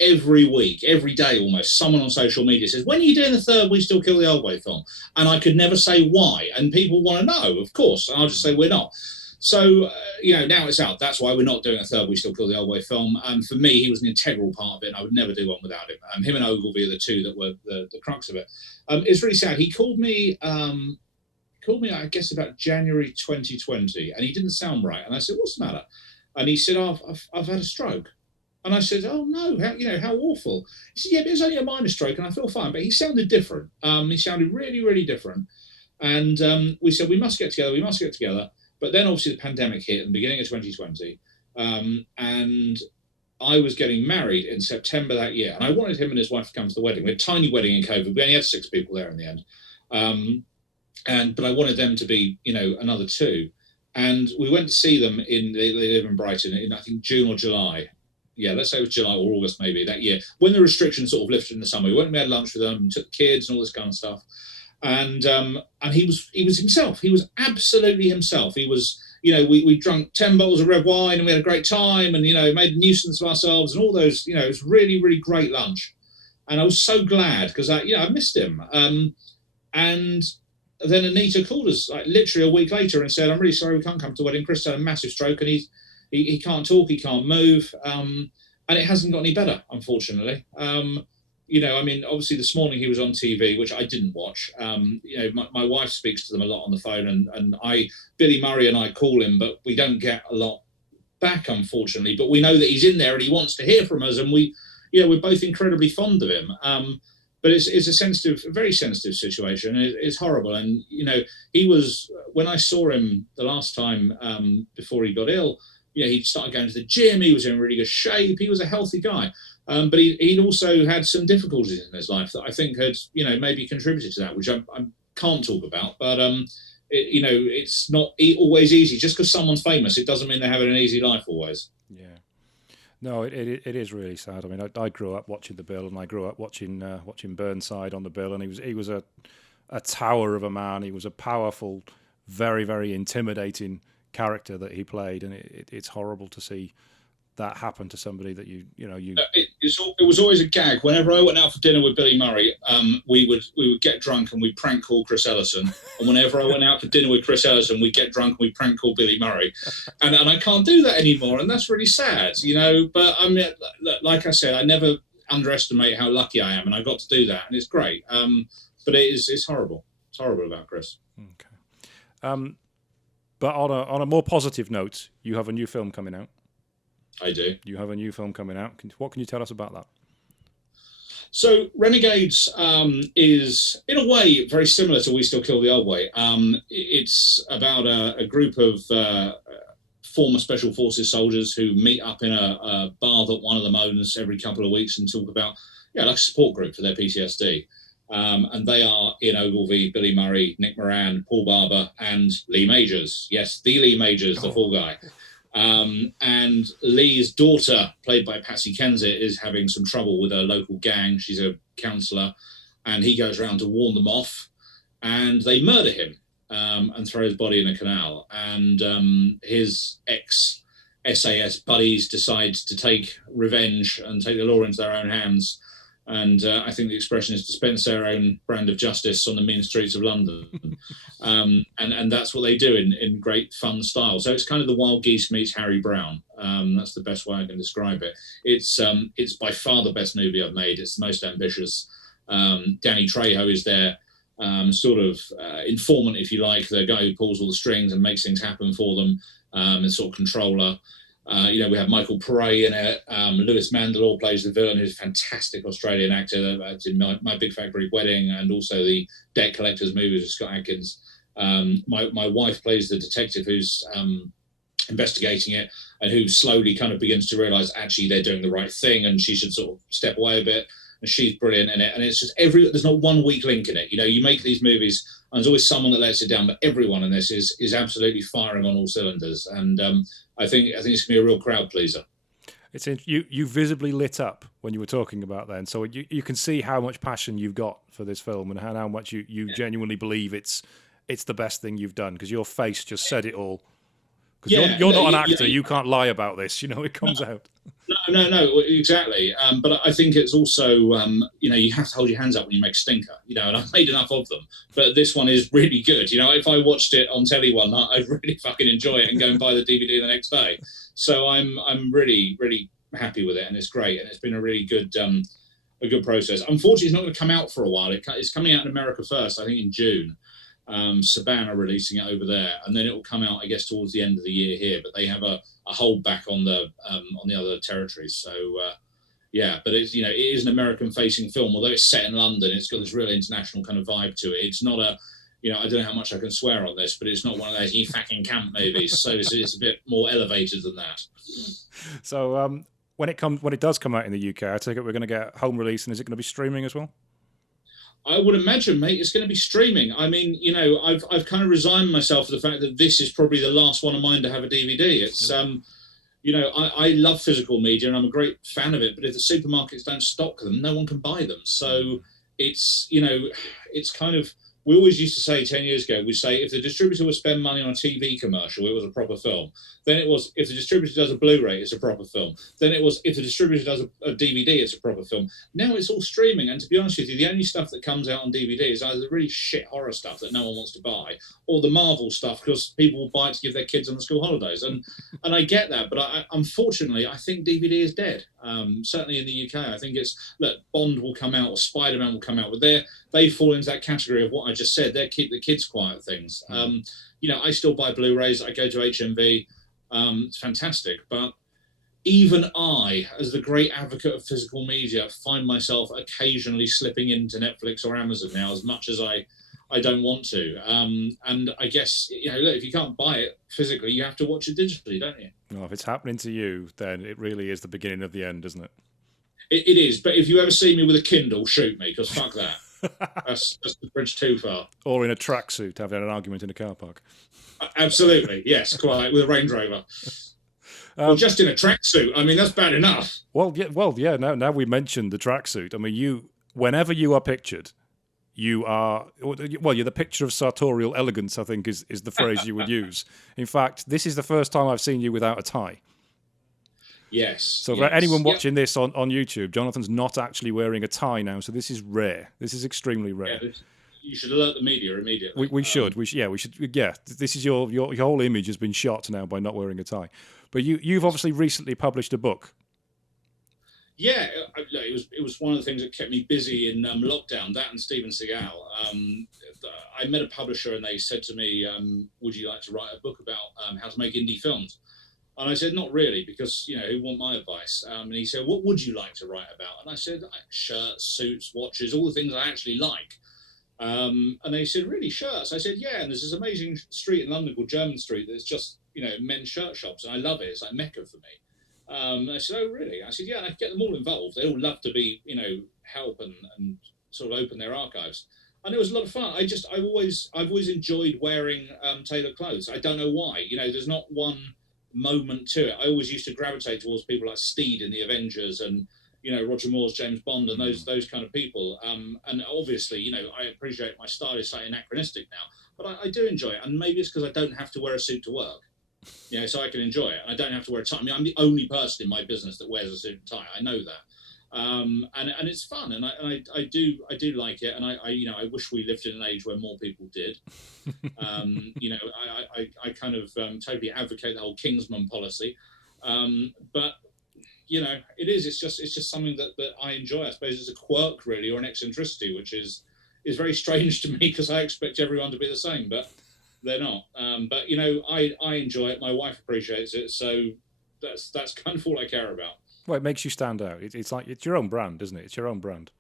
every week, every day almost, someone on social media says, when are you doing the third We Still Kill the Old Way film? And I could never say why. And people want to know, of course. And I'll just say we're not. So, now it's out. That's why we're not doing a third We Still Kill the Old Way film. For me, he was an integral part of it. And I would never do one without him. Him and Ogilvy are the two that were the crux of it. It's really sad. He called me, I guess, about January 2020, and he didn't sound right. And I said, what's the matter? And he said, I've had a stroke. And I said, oh, no, how awful. He said, yeah, but it was only a minor stroke, and I feel fine. But he sounded different. He sounded really, really different. And we said, we must get together. But then, obviously, the pandemic hit at the beginning of 2020. And I was getting married in September that year. And I wanted him and his wife to come to the wedding. We had a tiny wedding in COVID. We only had 6 people there in the end. But I wanted them to be, another 2. And we went to see them they live in Brighton in, I think, June or July. Yeah, let's say it was July or August maybe that year, when the restrictions sort of lifted in the summer. We went and we had lunch with them, took the kids and all this kind of stuff. And he was himself. He was absolutely himself. He was, we drank 10 bottles of red wine and we had a great time and, made a nuisance of ourselves and all those, it was really, really great lunch. And I was so glad because I missed him. And then Anita called us like literally a week later and said, I'm really sorry we can't come to the wedding. Chris had a massive stroke and he can't talk, he can't move. And it hasn't got any better, unfortunately. Obviously this morning he was on TV, which I didn't watch. My wife speaks to them a lot on the phone and Billy Murray and I call him, but we don't get a lot back, unfortunately. But we know that he's in there and he wants to hear from us. And we're both incredibly fond of him. But it's a very sensitive situation. It's horrible. And, he was, when I saw him the last time before he got ill, he'd started going to the gym. He was in really good shape. He was a healthy guy. But he'd also had some difficulties in his life that I think had, maybe contributed to that, which I can't talk about. But, it's not always easy. Just because someone's famous, it doesn't mean they're having an easy life always. Yeah. No, it is really sad. I mean, I grew up watching The Bill, and I grew up watching Burnside on The Bill, and he was a tower of a man. He was a powerful, very, very intimidating character that he played, and it's horrible to see that happen to somebody that it was always a gag. Whenever I went out for dinner with Billy Murray, we would get drunk and we'd prank call Chris Ellison. And whenever I went out for dinner with Chris Ellison, we'd get drunk and we'd prank call Billy Murray. And I can't do that anymore, and that's really sad, But I mean, like I said, I never underestimate how lucky I am, and I got to do that, and it's great. But it's horrible. It's horrible about Chris. Okay. But on a more positive note, you have a new film coming out. I do. You have a new film coming out. What can you tell us about that? So Renegades is, in a way, very similar to We Still Kill the Old Way. It's about a group of former Special Forces soldiers who meet up in a bar that one of them owns every couple of weeks and talk about, like a support group for their PTSD. And they are Ian Ogilvy, Billy Murray, Nick Moran, Paul Barber, and Lee Majors. Yes, the Lee Majors, the fall guy. And Lee's daughter, played by Patsy Kensit, is having some trouble with a local gang. She's a counsellor, and he goes around to warn them off, and they murder him and throw his body in a canal. And his ex-SAS buddies decide to take revenge and take the law into their own hands. And I think the expression is dispense their own brand of justice on the mean streets of London. And that's what they do in great fun style. So it's kind of the Wild Geese meets Harry Brown. That's the best way I can describe it. It's by far the best movie I've made. It's the most ambitious. Danny Trejo is their sort of informant, if you like, the guy who pulls all the strings and makes things happen for them, and sort of controller. We have Michael Paré in it. Lewis Mandelaw plays the villain, who's a fantastic Australian actor. That's in My Big Fat Greek Wedding and also the Debt Collectors movies with Scott Adkins. My wife plays the detective who's investigating it and who slowly kind of begins to realise actually they're doing the right thing and she should sort of step away a bit. And she's brilliant in it. And it's just there's not one weak link in it. You make these movies and there's always someone that lets it down, but everyone in this is absolutely firing on all cylinders. And I think it's going to be a real crowd pleaser. You visibly lit up when you were talking about that, and so you can see how much passion you've got for this film and how much you genuinely believe it's the best thing you've done, because your face just said it all. Because you're not an actor, you can't lie about this. It comes out. No, exactly. But I think it's also, you have to hold your hands up when you make a stinker, and I've made enough of them. But this one is really good. If I watched it on telly one night, I'd really fucking enjoy it and go and buy the DVD the next day. So I'm really, really happy with it, and it's great. And it's been a really good process. Unfortunately, it's not going to come out for a while. It's coming out in America first, I think in June. Saban are releasing it over there, and then it will come out, I guess, towards the end of the year here. But they have a hold back on the other territories. So but it's it is an American-facing film, although it's set in London. It's got this real international kind of vibe to it. It's not a I don't know how much I can swear on this, but it's not one of those "you fucking camp" movies. So it's a bit more elevated than that. So when it does come out in the UK, I take it we're going to get a home release, and is it going to be streaming as well? I would imagine, mate, it's going to be streaming. I mean, I've kind of resigned myself to the fact that this is probably the last one of mine to have a DVD. It's, I love physical media and I'm a great fan of it, but if the supermarkets don't stock them, no one can buy them. So it's, it's kind of, we always used to say 10 years ago, we'd say if the distributor would spend money on a TV commercial, it was a proper film. Then it was, if the distributor does a Blu-ray, it's a proper film. Then it was, if the distributor does a DVD, it's a proper film. Now it's all streaming. And to be honest with you, the only stuff that comes out on DVD is either the really shit horror stuff that no one wants to buy, or the Marvel stuff because people will buy it to give their kids on the school holidays. And I get that, but unfortunately, I think DVD is dead. Certainly in the UK, I think it's, look, Bond will come out or Spider-Man will come out, but they fall into that category of what I just said. They're keep the kids quiet things. I still buy Blu-rays. I go to HMV. It's fantastic. But even I, as the great advocate of physical media, find myself occasionally slipping into Netflix or Amazon now, as much as I don't want to. And I guess, look, if you can't buy it physically, you have to watch it digitally, don't you? Well, if it's happening to you, then it really is the beginning of the end, isn't it? It is. But if you ever see me with a Kindle, shoot me, because fuck that. That's just the bridge too far. Or in a tracksuit, having an argument in a car park. Absolutely, yes, quite, with a Range Rover. Or just in a tracksuit. I mean, that's bad enough. Well, yeah. Now we mentioned the tracksuit. I mean, whenever you are pictured, you're the picture of sartorial elegance, I think is the phrase you would use. In fact, this is the first time I've seen you without a tie. Yes. So for anyone watching this on YouTube, Jonathan's not actually wearing a tie now, so this is rare. This is extremely rare. Yeah, you should alert the media immediately. We should. Yeah, this is your whole image has been shot now by not wearing a tie. But you've obviously recently published a book. Yeah, it was one of the things that kept me busy in lockdown, that and Steven Seagal. I met a publisher and they said to me, would you like to write a book about how to make indie films? And I said, not really, because, who want my advice? And he said, what would you like to write about? And I said, shirts, suits, watches, all the things I actually like. And they said, really, shirts? I said, yeah, and there's this amazing street in London called Jermyn Street that's just, men's shirt shops, and I love it. It's like Mecca for me. And I said, oh, really? I said, yeah, and I get them all involved. They all love to be, help and sort of open their archives. And it was a lot of fun. I've always enjoyed wearing tailored clothes. I don't know why. There's not one moment to it. I always used to gravitate towards people like Steed in the Avengers and Roger Moore's James Bond and those kind of people. And obviously, I appreciate my style is slightly anachronistic now, but I do enjoy it. And maybe it's because I don't have to wear a suit to work, so I can enjoy it. I don't have to wear a tie. I mean, I'm the only person in my business that wears a suit and tie. I know that. And it's fun, and I do like it, and I wish we lived in an age where more people did. I kind of totally advocate the whole Kingsman policy, but it's just something that I enjoy. I suppose it's a quirk really, or an eccentricity, which is very strange to me because I expect everyone to be the same, but they're not. But I enjoy it. My wife appreciates it, so that's kind of all I care about. Well, it makes you stand out. It's like it's your own brand, isn't it? It's your own brand.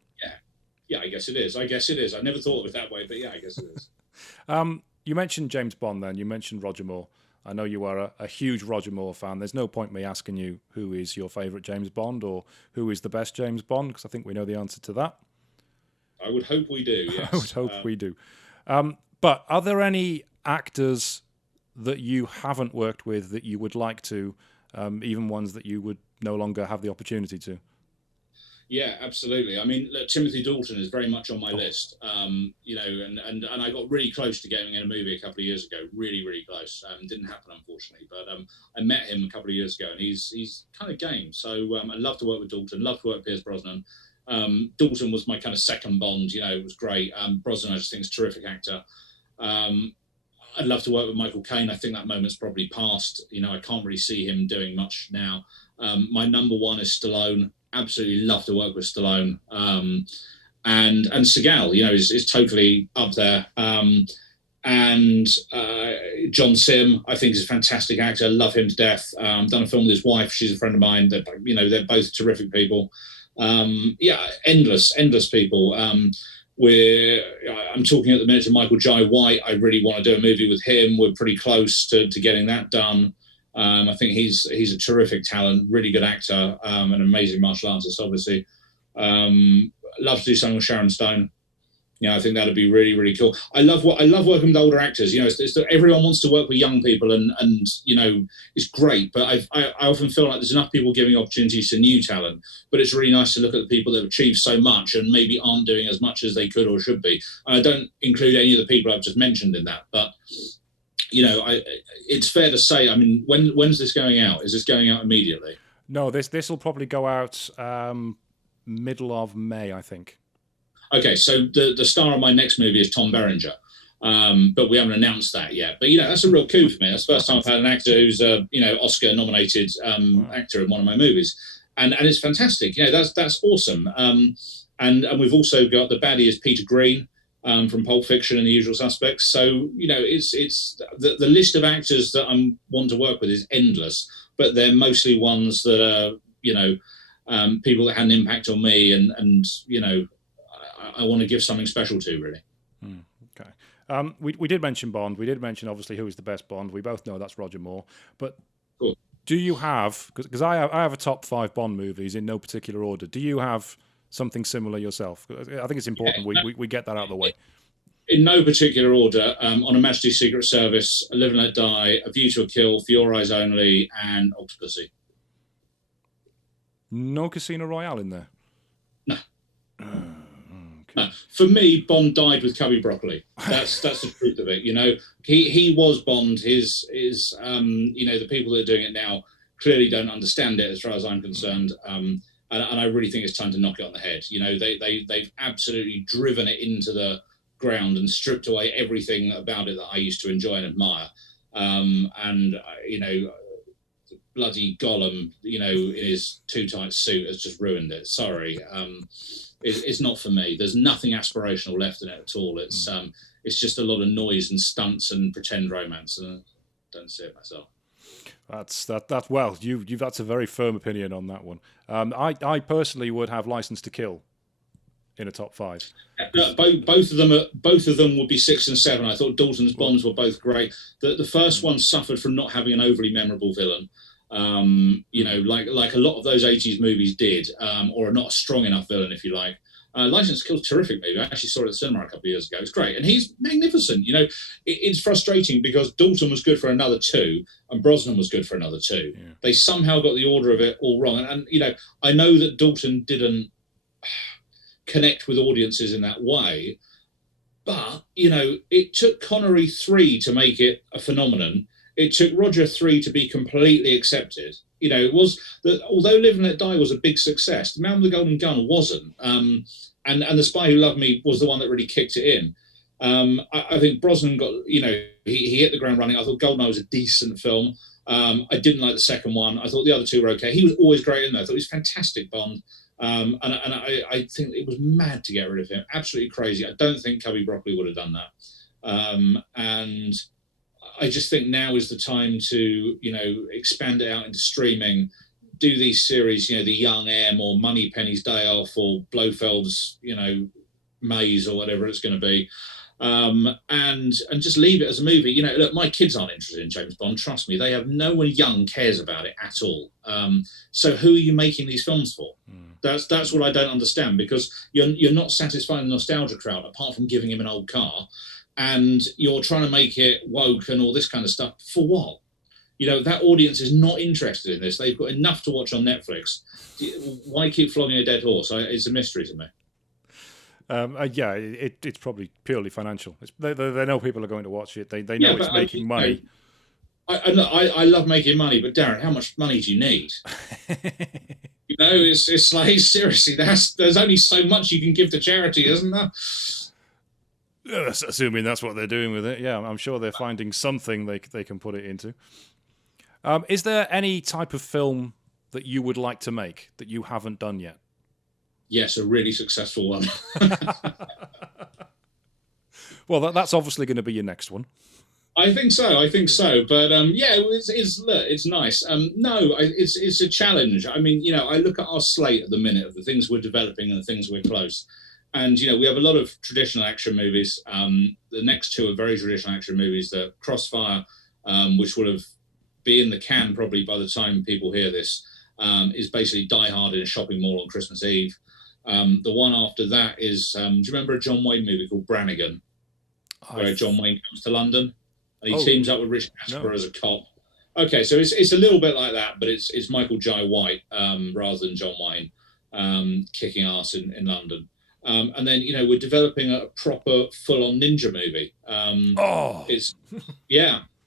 Yeah, I guess it is. I never thought of it that way, but yeah, I guess it is. You mentioned James Bond then. You mentioned Roger Moore. I know you are a huge Roger Moore fan. There's no point me asking you who is your favourite James Bond or who is the best James Bond, because I think we know the answer to that. I would hope we do, yes. I would hope we do. But are there any actors that you haven't worked with that you would like to, even ones that you would no longer have the opportunity to. Yeah, absolutely. I mean, look, Timothy Dalton is very much on my list. You know, and I got really close to getting in a movie a couple of years ago. Really, really close. Didn't happen, unfortunately. But I met him a couple of years ago, and he's kind of game. So I love to work with Dalton. Love to work with Pierce Brosnan. Dalton was my kind of second Bond. You know, it was great. Brosnan, I just think, is a terrific actor. I'd love to work with Michael Caine. I think that moment's probably past. You know, I can't really see him doing much now. My number one is Stallone. Absolutely love to work with Stallone. And Seagal, you know, is totally up there. And John Sim, I think, is a fantastic actor. Love him to death. Done a film with his wife. She's a friend of mine. They're both terrific people. Endless people. I'm talking at the minute to Michael Jai White. I really want to do a movie with him. We're pretty close to getting that done. I think he's a terrific talent, really good actor, an amazing martial artist, obviously. Love to do something with Sharon Stone. Yeah, I think that'd be really, really cool. I love working with older actors. You know, everyone wants to work with young people, and you know, it's great. But I often feel like there's enough people giving opportunities to new talent. But it's really nice to look at the people that have achieved so much and maybe aren't doing as much as they could or should be. And I don't include any of the people I've just mentioned in that, but. You know, it's fair to say. I mean, when's this going out? Is this going out immediately? No, this will probably go out middle of May, I think. Okay, so the star of my next movie is Tom Berenger, but we haven't announced that yet. But you know, that's a real coup for me. That's the first time I've had an actor who's a Oscar-nominated actor in one of my movies, and it's fantastic. You know, that's awesome. And we've also got the baddie is Peter Green. From Pulp Fiction and The Usual Suspects. So, you know, it's the list of actors that I want to work with is endless, but they're mostly ones that are, you know, people that had an impact on me and you know, I want to give something special to, really. Okay. We did mention Bond. We did mention, obviously, who is the best Bond. We both know that's Roger Moore. But cool. Do you have, because I have a top 5 Bond movies in no particular order. Do you have something similar yourself? I think it's important we get that out of the way. In no particular order, On Her Majesty's Secret Service, Live and Let Die, A View to a Kill, For Your Eyes Only, and Octopussy. No Casino Royale in there? No. Okay. No. For me, Bond died with Cubby Broccoli. That's the truth of it. You know, he was Bond. His you know, the people that are doing it now clearly don't understand it, as far as I'm concerned. And I really think it's time to knock it on the head. You know, they've absolutely driven it into the ground and stripped away everything about it that I used to enjoy and admire. You know, bloody Gollum, you know, in his too tight suit has just ruined it. Sorry, it's not for me. There's nothing aspirational left in it at all. It's just a lot of noise and stunts and pretend romance, and I don't see it myself. That's well, that's a very firm opinion on that one. I personally would have License to Kill in a top 5. Both of them would be 6 and 7. I thought Dalton's Bonds were both great. The first one suffered from not having an overly memorable villain. You know, like a lot of those 80s movies did, or not a strong enough villain, if you like. License to Kill is a terrific movie. I actually saw it at the cinema a couple of years ago. It's great. And he's magnificent. You know, it's frustrating because Dalton was good for another 2 and Brosnan was good for another 2. Yeah. They somehow got the order of it all wrong. And, you know, I know that Dalton didn't connect with audiences in that way, but, you know, it took Connery 3 to make it a phenomenon. It took Roger 3 to be completely accepted. You know, it was that although Live and Let Die was a big success, The Man with the Golden Gun wasn't. And The Spy Who Loved Me was the one that really kicked it in. I think Brosnan got, you know, he hit the ground running. I thought Goldeneye was a decent film. I didn't like the second one. I thought the other 2 were okay. He was always great in there. I thought he was fantastic Bond. And I think it was mad to get rid of him. Absolutely crazy. I don't think Cubby Broccoli would have done that. And I just think now is the time to, you know, expand it out into streaming, do these series, you know, The Young M or Moneypenny's Day Off or Blofeld's, you know, Maze or whatever it's going to be. And just leave it as a movie. You know, look, my kids aren't interested in James Bond. Trust me, they have no one young cares about it at all. So who are you making these films for? That's what I don't understand, because you're not satisfying the nostalgia crowd apart from giving him an old car, and you're trying to make it woke and all this kind of stuff for what? That audience is not interested in this. They've got enough to watch on Netflix. Why keep flogging a dead horse? It's a mystery to me. It's probably purely financial. They know people are going to watch it. They know it's making money. I love making money, but Darren, how much money do you need? It's like, seriously, there's only so much you can give to charity, isn't there? Assuming that's what they're doing with it. Yeah, I'm sure they're finding something they can put it into. Is there any type of film that you would like to make that you haven't done yet? Yes, a really successful one. Well, that's obviously going to be your next one. I think so. But it's nice. It's a challenge. I mean, I look at our slate at the minute of the things we're developing and the things we're close. And, we have a lot of traditional action movies. The next two are very traditional action movies. The Crossfire, which will have been in the can probably by the time people hear this, is basically Die Hard in a shopping mall on Christmas Eve. The one after that is, do you remember a John Wayne movie called Brannigan, where John Wayne comes to London and he teams up with Richard Attenborough as a cop? Okay, so it's a little bit like that, but it's Michael Jai White rather than John Wayne kicking ass in London. And then, we're developing a proper full-on ninja movie. It's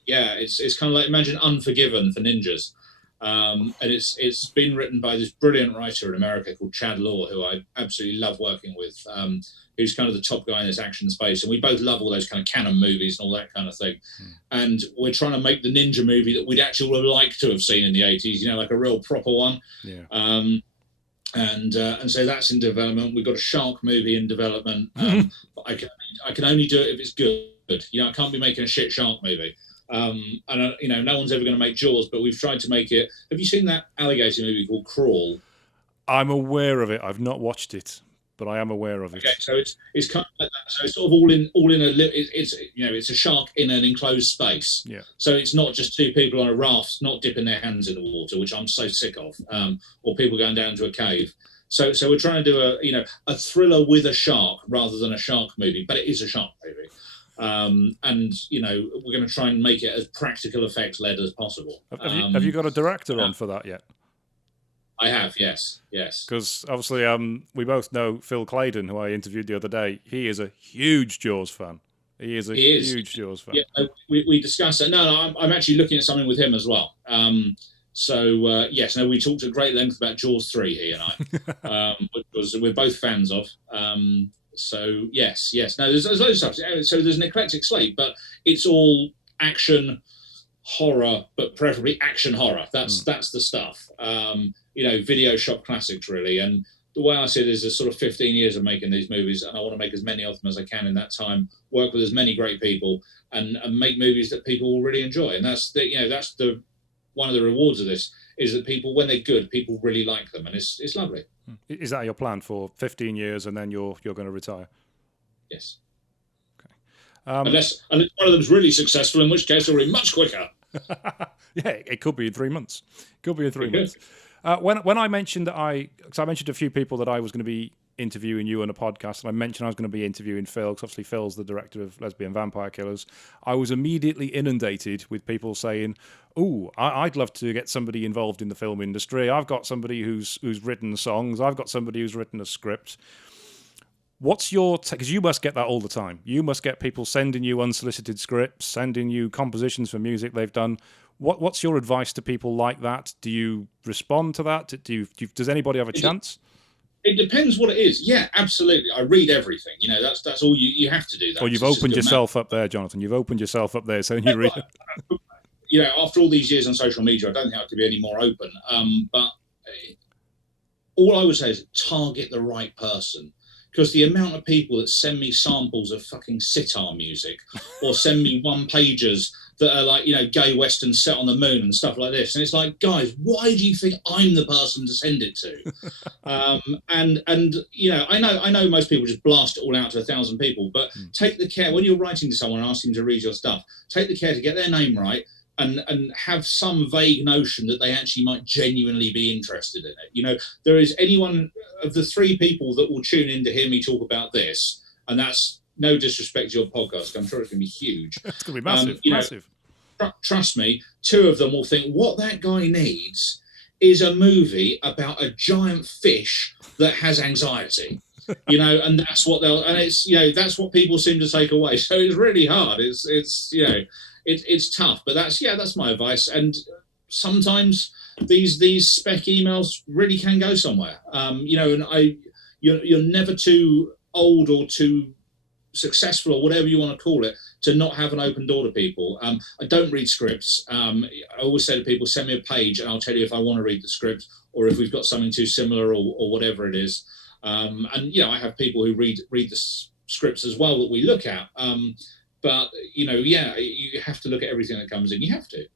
it's kind of like, imagine Unforgiven for ninjas. And it's been written by this brilliant writer in America called Chad Law, who I absolutely love working with, who's kind of the top guy in this action space. And we both love all those kind of canon movies and all that kind of thing. And we're trying to make the ninja movie that we'd actually like to have seen in the 80s, like a real proper one. Yeah. And so that's in development. We've got a shark movie in development. But I can only do it if it's good. I can't be making a shit shark movie. No one's ever going to make Jaws, but we've tried to make it. Have you seen that alligator movie called Crawl? I'm aware of it. I've not watched it, but I am aware of it. Okay, so it's kind of like that. So it's sort of all in a. It's a shark in an enclosed space. Yeah. So it's not just two people on a raft, not dipping their hands in the water, which I'm so sick of, or people going down to a cave. So we're trying to do a thriller with a shark rather than a shark movie, but it is a shark movie. We're going to try and make it as practical effects led as possible. Have you got a director on for that yet? I have, yes. Because obviously, we both know Phil Claydon, who I interviewed the other day. He is a huge Jaws fan. He is huge Jaws fan. Yeah, we discussed that. No, I'm actually looking at something with him as well. We talked at great length about Jaws 3, he and I, which we're both fans of. So yes. No, there's loads of stuff. So there's an eclectic slate, but it's all action horror, but preferably action horror. That's the stuff. Video shop classics really. And the way I see it is there's sort of 15 years of making these movies, and I want to make as many of them as I can in that time. Work with as many great people, and make movies that people will really enjoy. And that's the one of the rewards of this is that people, when they're good, people really like them, and it's lovely. Is that your plan for 15 years, and then you're going to retire? Yes. Okay. Unless one of them's really successful, in which case it'll be much quicker. Yeah, it could be in 3 months. Could be in 3 months. When I mentioned because I mentioned a few people that I was going to be interviewing you on a podcast, and I mentioned I was going to be interviewing Phil, because obviously Phil's the director of Lesbian Vampire Killers. I was immediately inundated with people saying, I'd love to get somebody involved in the film industry. I've got somebody who's written songs. I've got somebody who's written a script. What's your because you must get that all the time. You must get people sending you unsolicited scripts, sending you compositions for music they've done. What's your advice to people like that? Do you respond to that? Does anybody have a chance? It depends what it is. Yeah, absolutely. I read everything. That's all you have to do. That. Well, you've opened yourself up there, Jonathan. You've opened yourself up there, so you read. After all these years on social media, I don't think I could be any more open. But all I would say is target the right person. Because the amount of people that send me samples of fucking sitar music or send me one-pagers that are like, gay western set on the moon and stuff like this. And it's like, guys, why do you think I'm the person to send it to? I know most people just blast it all out to 1,000 people, but take the care when you're writing to someone and asking them to read your stuff, take the care to get their name right and have some vague notion that they actually might genuinely be interested in it. There is anyone of the 3 people that will tune in to hear me talk about this, and that's no disrespect to your podcast. I'm sure it's going to be huge. It's going to be massive. trust me, 2 of them will think what that guy needs is a movie about a giant fish that has anxiety, and that's what and it's, that's what people seem to take away. So it's really hard. It's tough, but that's my advice. And sometimes these spec emails really can go somewhere. And you're never too old or too successful or whatever you want to call it to not have an open door to people. I don't read scripts. I always say to people, send me a page and I'll tell you if I want to read the script or if we've got something too similar or whatever it is. And I have people who read the scripts as well that we look at. But you have to look at everything that comes in. You have to.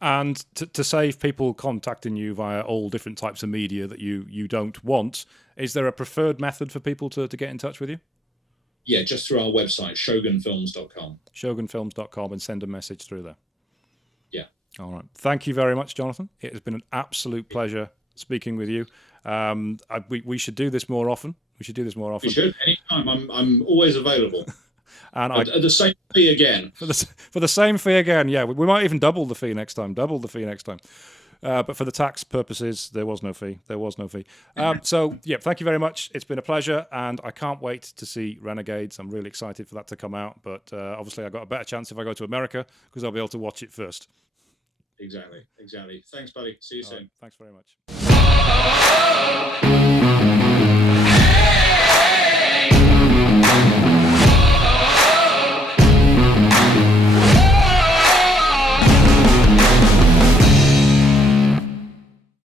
And to save people contacting you via all different types of media that you don't want, is there a preferred method for people to get in touch with you? Yeah, just through our website, shogunfilms.com. Shogunfilms.com, and send a message through there. Yeah. All right. Thank you very much, Jonathan. It has been an absolute pleasure speaking with you. We should do this more often. We should. Anytime. I'm always available. And at the same fee again. For the same fee again, yeah. We might even double the fee next time. But for the tax purposes, there was no fee. So, thank you very much. It's been a pleasure, and I can't wait to see Renegades. I'm really excited for that to come out. But obviously, I've got a better chance if I go to America because I'll be able to watch it first. Exactly. Thanks, buddy. See you soon. Right, thanks very much.